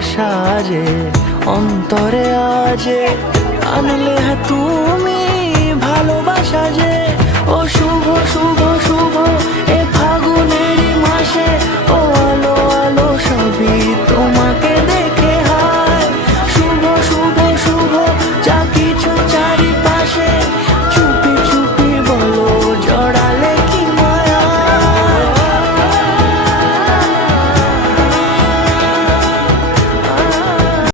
সাজে অন্তরে আজে আনলে হ্যাঁ তুমি ভালোবাসা যে। ও শুভ শুভ শুভ